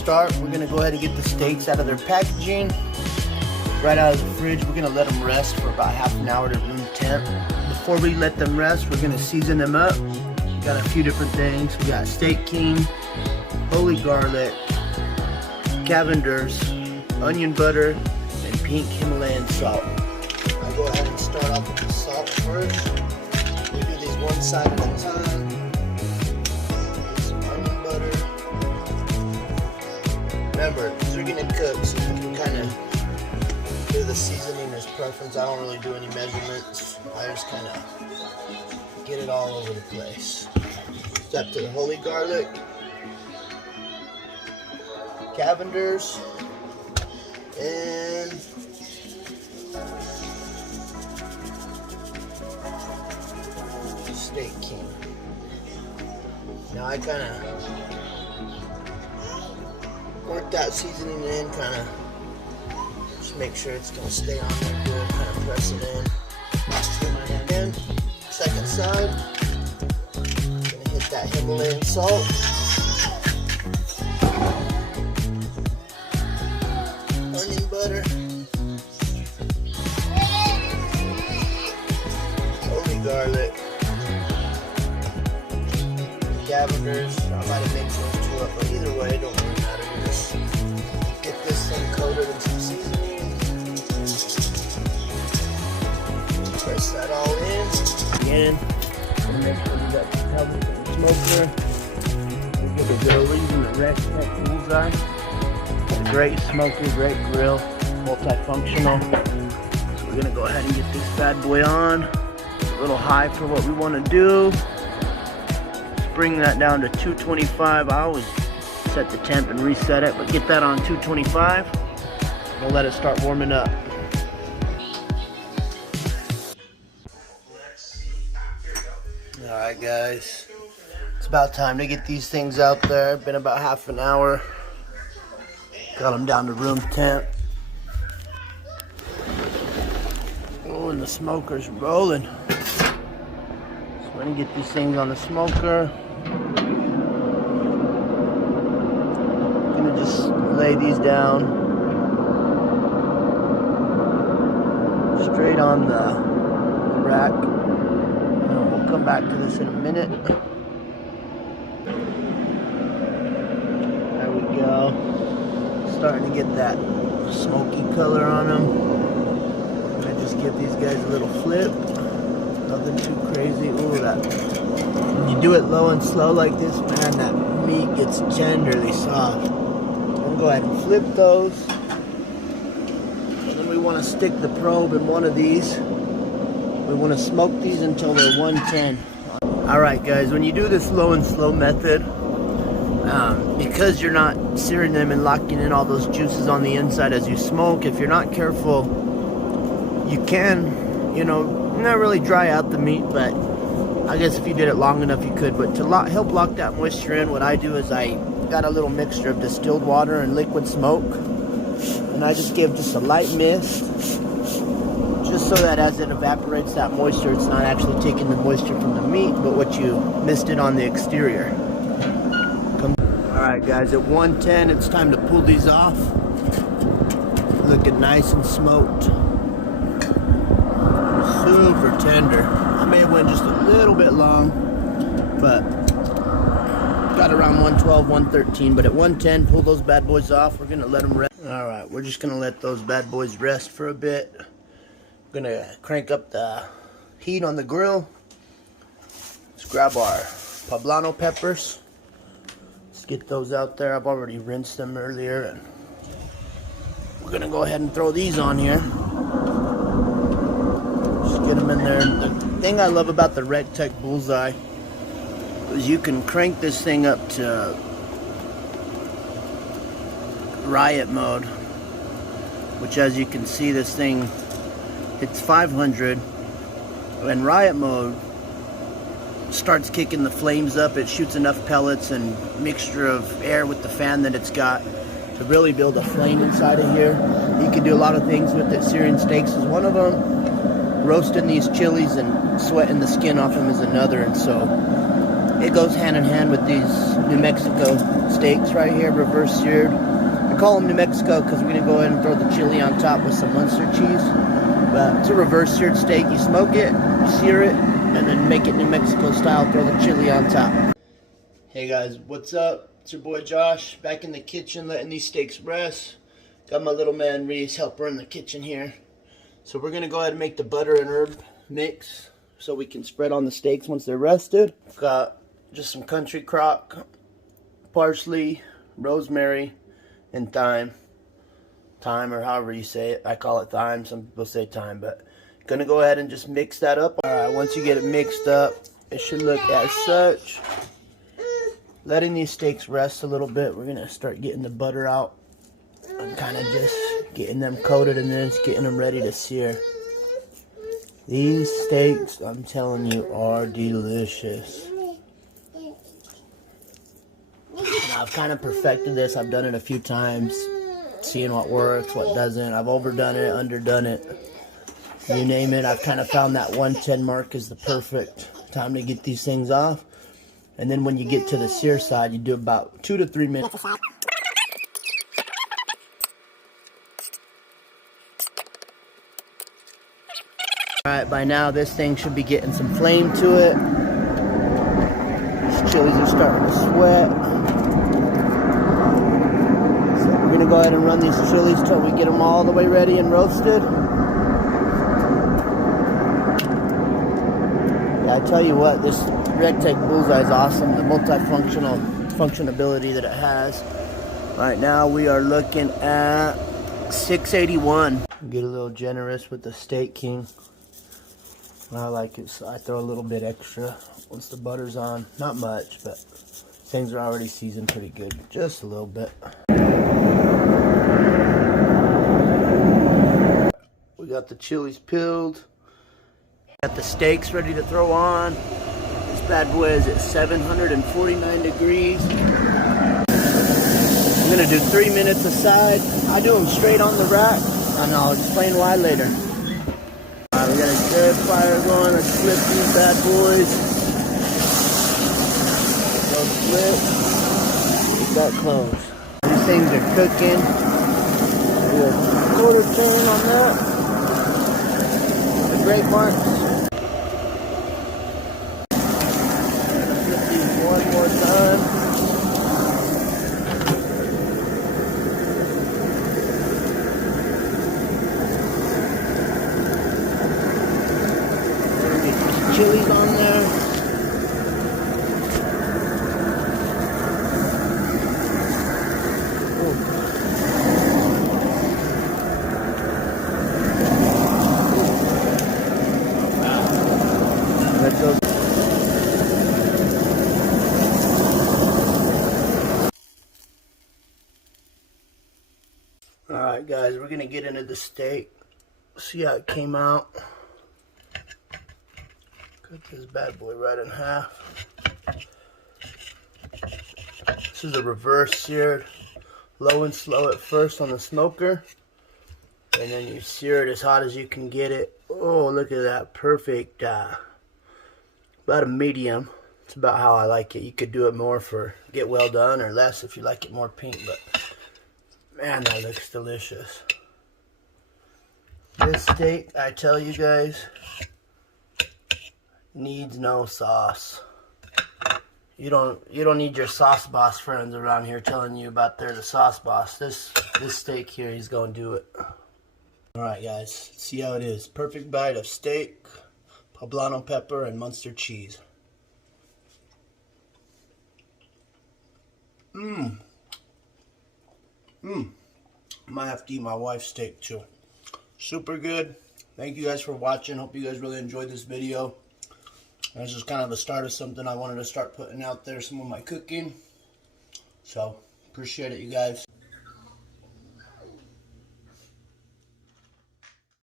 start, we're gonna go ahead and get the steaks out of their packaging, right out of the fridge. We're gonna let them rest for about half an hour to room temp. Before we let them rest, we're gonna season them up. We got a few different things. We got Steak King, holy garlic, Cavender's, onion butter, and pink Himalayan salt. I'll go ahead and start off with the salt first. We do these one side at a time. Some onion butter. Remember, these are gonna cook, so you can kind of do the seasoning as preference. I don't really do any measurements. I just kind of get it all over the place. Step to the holy garlic, Cavender's, and Steak King. Now I kind of work that seasoning in, kind of just make sure it's going to stay on there good, kind of press it in. Put my hand in. Second side, going to hit that Himalayan salt. Onion butter. Holy garlic. Cavender's. I might have mixed those two up, but either way, it don't really matter. Just get this thing coated in some seasoning. Press that all in. Again, gonna make sure we got the cover for the smoker. We'll give it a go. We're using the RecTeq Bullseye. It's a great smoker, great grill, multifunctional. So we're gonna go ahead and get this bad boy on. It's a little high for what we want to do. Bring that down to 225. I always set the temp and reset it, but get that on 225. We'll let it start warming up. Alright guys, it's about time to get these things out there. Been about half an hour. Got them down to room temp. Oh, and the smoker's rolling. So we're gonna get these things on the smoker. Gonna just lay these down straight on the rack. And we'll come back to this in a minute. There we go. Starting to get that smoky color on them. I just give these guys a little flip. Nothing too crazy. Ooh, that. When you do it low and slow like this, man, that meat gets tenderly soft. We'll go ahead and flip those. And then we want to stick the probe in one of these. We want to smoke these until they're 110. Alright guys, when you do this low and slow method, because you're not searing them and locking in all those juices on the inside as you smoke, if you're not careful, you can, you know, not really dry out the meat, but I guess if you did it long enough you could. But to help lock that moisture in, what I do is I got a little mixture of distilled water and liquid smoke, and I just give just a light mist, just so that as it evaporates that moisture, it's not actually taking the moisture from the meat, but what you misted on the exterior. Alright guys, at 110 it's time to pull these off. Looking nice and smoked. Super tender. I may have went just a little bit long, but got around 112, 113. But at 110, pull those bad boys off. We're gonna let them rest. All right, we're just gonna let those bad boys rest for a bit. We're gonna crank up the heat on the grill. Let's grab our poblano peppers. Let's get those out there. I've already rinsed them earlier, and we're gonna go ahead and throw these on here. Get them in there. The thing I love about the RecTeq Bullseye is you can crank this thing up to riot mode, which, as you can see, this thing hits 500, and riot mode starts kicking the flames up. It shoots enough pellets and mixture of air with the fan that it's got to really build a flame inside of here. You can do a lot of things with it. Searing steaks is one of them. Roasting these chilies and sweating the skin off them is another. And so It goes hand in hand with these New Mexico steaks right here, reverse seared. I call them New Mexico because we're going to go ahead and throw the chili on top with some Munster cheese. But it's a reverse seared steak. You smoke it, sear it, and then make it New Mexico style, throw the chili on top. Hey guys, what's up? It's your boy Josh, back in the kitchen letting these steaks rest. Got my little man Reese helper in the kitchen here. So we're going to go ahead and make the butter and herb mix so we can spread on the steaks once they're rested. Got just some country crock, parsley, rosemary, and thyme. Thyme, or however you say it. I call it thyme. Some people say thyme, but gonna go ahead and just mix that up. Alright, once you get it mixed up, it should look as such. Letting these steaks rest a little bit, we're gonna start getting the butter out and kind of just getting them coated and then just getting them ready to sear. These steaks, I'm telling you, are delicious. Now, I've kind of perfected this. I've done it a few times, seeing what works, what doesn't. I've overdone it, underdone it. You name it. I've kind of found that 110 mark is the perfect time to get these things off. And then when you get to the sear side, you do about 2 to 3 minutes. Alright, by now this thing should be getting some flame to it. These chilies are starting to sweat. So we're going to go ahead and run these chilies till we get them all the way ready and roasted. Yeah, I tell you what, this RecTeq Bullseye is awesome. The multifunctional functionability that it has. Right now we are looking at 681. Get a little generous with the Steak King. I like it, so I throw a little bit extra once the butter's on. Not much, but things are already seasoned pretty good. Just a little bit. We got the chilies peeled. Got the steaks ready to throw on. This bad boy is at 749 degrees. I'm gonna do 3 minutes aside. I do them straight on the rack, and I'll explain why later. We got a good fire going. Let's flip these bad boys. Go flip. Keep that close. These things are cooking. Do a quarter turn on that. The great marks. Flip these one more time. Chilies on there. Ooh. Let those. Alright guys, we're gonna get into the steak. See how it came out. Cut this bad boy right in half. This is a reverse seared. Low and slow at first on the smoker. And then you sear it as hot as you can get it. Oh, look at that. Perfect. About a medium. It's about how I like it. You could do it more for get well done or less if you like it more pink. But man, that looks delicious. This steak, I tell you guys, needs no sauce. You don't need your sauce boss friends around here telling you about they're the sauce boss. This steak here, he's gonna do it. Alright guys, let's see how it is. Perfect bite of steak, poblano pepper, and Munster cheese. Might have to eat my wife's steak too. Super good. Thank you guys for watching. Hope you guys really enjoyed this video. This is kind of the start of something I wanted to start putting out there, some of my cooking. So, appreciate it, you guys.